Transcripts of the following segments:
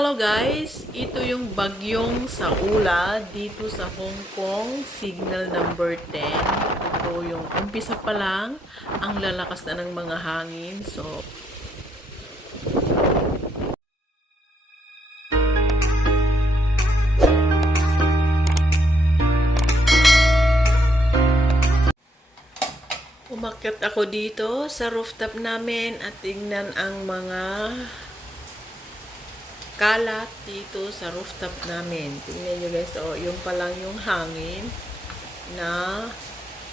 Hello guys! Ito yung bagyong Saula dito sa Hong Kong, signal number 10. Ito yung umpisa pa lang, ang lalakas na ng mga hangin. So, umakyat ako dito sa rooftop namin at tingnan ang mga kalat dito sa rooftop namin. Tingnan nyo guys, oh, yung pa lang yung hangin na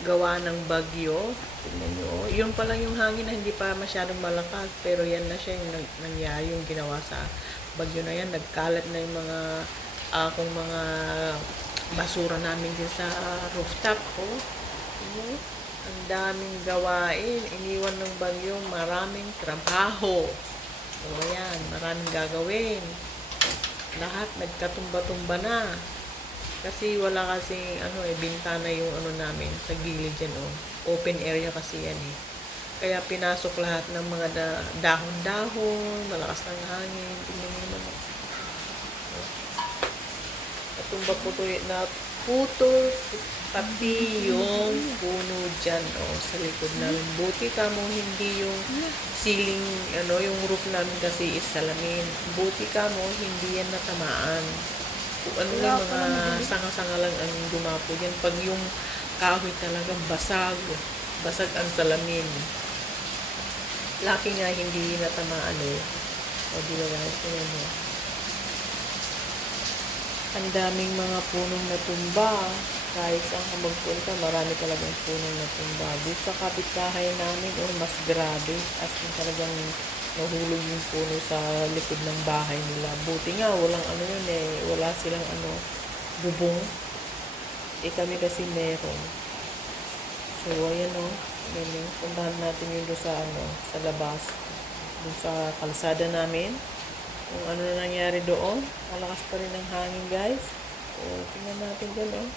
gawa ng bagyo. Tingnan nyo, oh, yung pa lang yung hangin na hindi pa masyadong malakas, pero yan na siya yung nangyari, yung ginawa sa bagyo na yan. Nagkalat na yung mga kung mga basura namin din sa rooftop ko. Oh, ang daming gawain, iniwan ng bagyo, maraming trabaho. So, ayan, maraming gagawin. Lahat nagkatumba-tumba na. Kasi wala kasing, bintana yung namin sa gilid yan, oh. Open area kasi yan, eh. Kaya pinasok lahat ng mga dahon-dahon, malakas ng hangin. Tingnan mo naman. Natumba po na putol pati yung puno dyan, oh, sa likod namin. Buti ka mo hindi yung ceiling, yung roof namin kasi is salamin. Buti ka mo hindi yan natamaan. Kung lang, mga sanga-sanga lang ang dumapo yan. Pag yung kahoy talagang basag ang salamin. Laki nga hindi natamaan, eh. O, di ba guys, tingnan mo. Ang daming mga punong natumba. Kahit saan ka magpunta, marami talagang punong natumba. Dito sa kapitbahay namin, mas grabe. As in talagang nahulog yung puno sa likod ng bahay nila. Buti nga, walang yun, eh. Wala silang bubong. Eh kami kasi meron. So, ayan, oh. Ganyan. Puntahan natin yun doon sa labas. Doon sa kalsada namin. Kung ano na nangyari doon. Malakas pa rin ang hangin, guys. So, tingnan natin dyan, oh.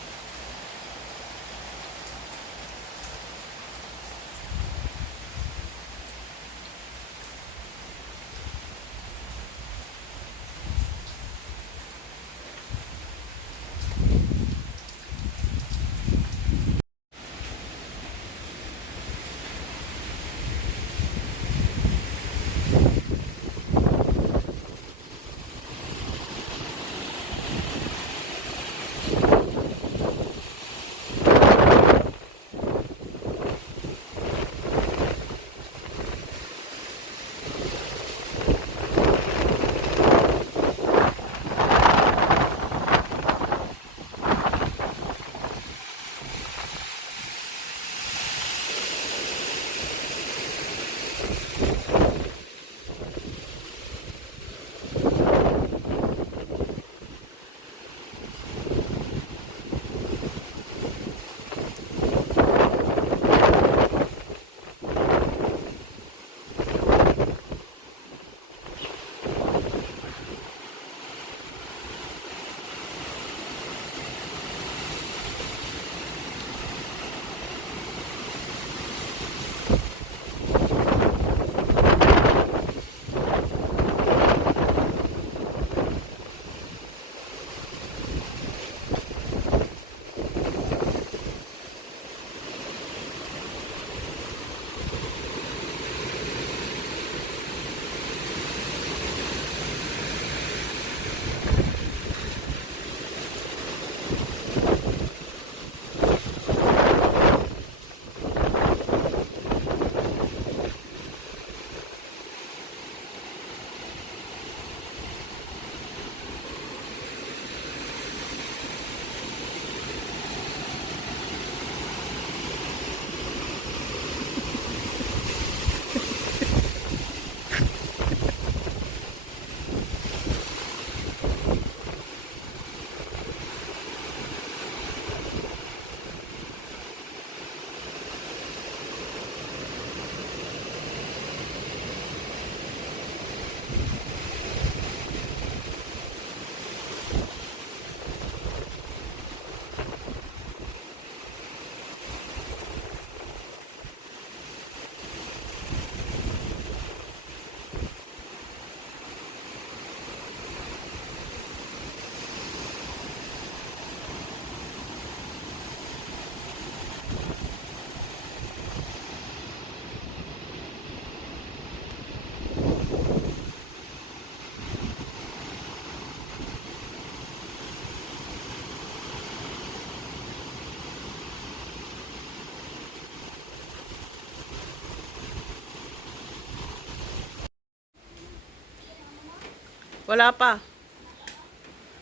Wala pa.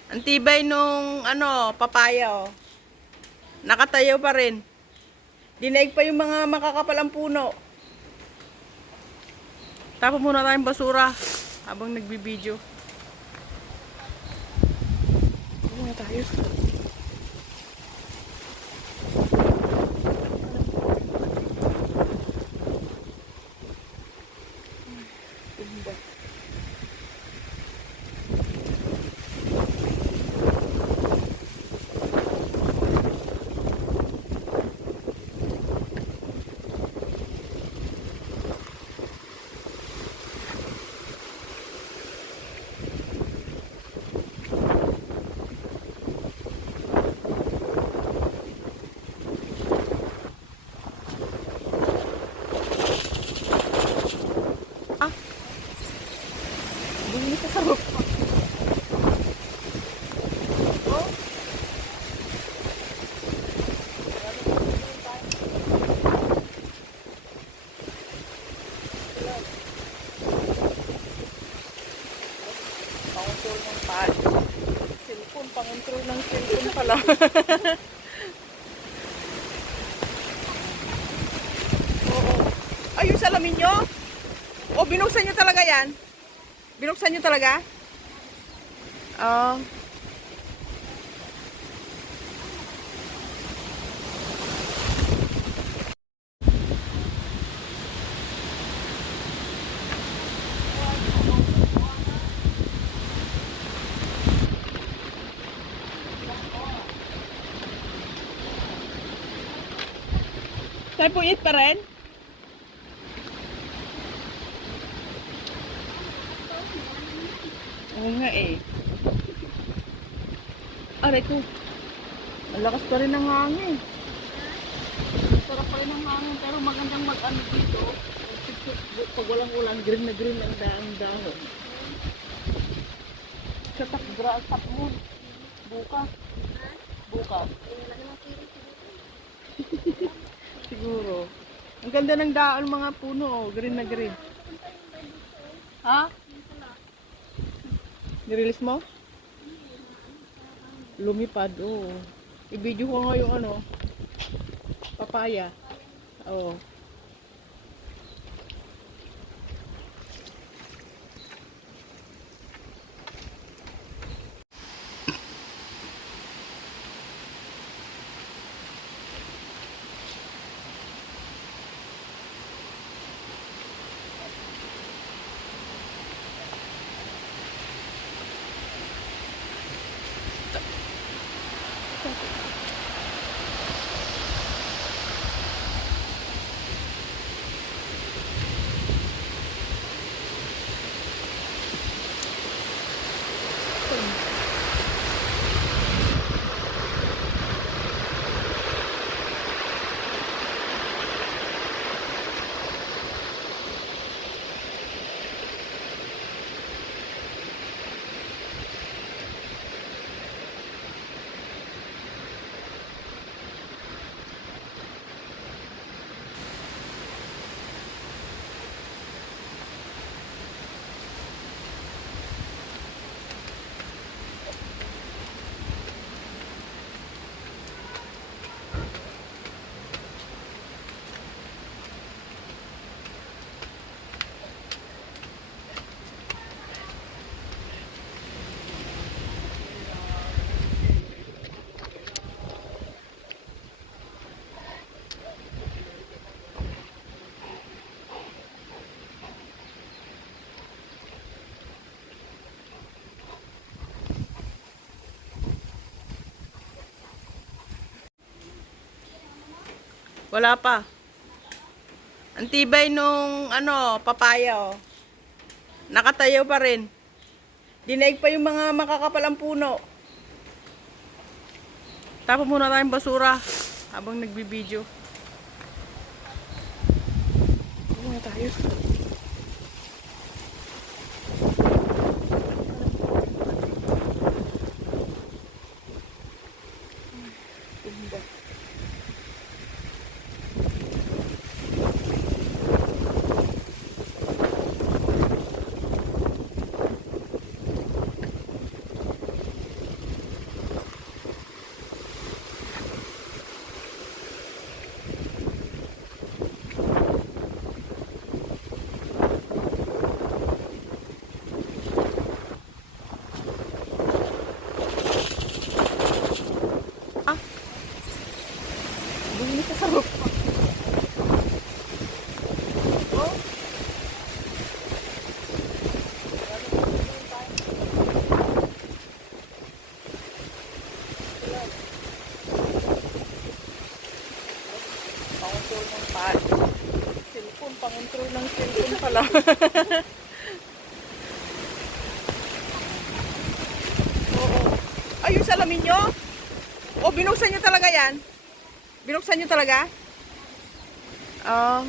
Ang tibay nung papaya oh. Nakatayo pa rin. Dinaig pa yung mga makakapalang puno. Tapos muna tayong basura habang nagbibideo. Muna tayo. Bumili ka sa rooftop. Oh. Pang-control ng pad. Cellphone, pang-control ng cellphone pala. Oo. Ay, yung salamin nyo? O, binuksan nyo talaga yan? Binuksan nyo talaga? Oo. Tayo po eat pa rin? Oo nga eh. Aray ko. Ang lakas pa rin ng hangin. Sarap pa rin ng hangin pero magandang mag-ano dito. Pag walang ulan, green na green ang dahon. Sa tap mo. Bukas. Bukas. Siguro. Ang ganda ng dahon mga puno oh. Green na green. Ha? Nirelease mo? Lumipad, oo. I-video ko nga yung papaya. Oo. Wala pa. Ang tibay nung papaya oh. Nakatayo pa rin. Dinaig pa yung mga makakapalang puno. Tapos muna tayong basura habang nagbibideo. Muna tayo. Control ng cellphone pala. Oo. Ay, yung salamin nyo? O, binuksan nyo talaga yan? Binuksan nyo talaga? Oh.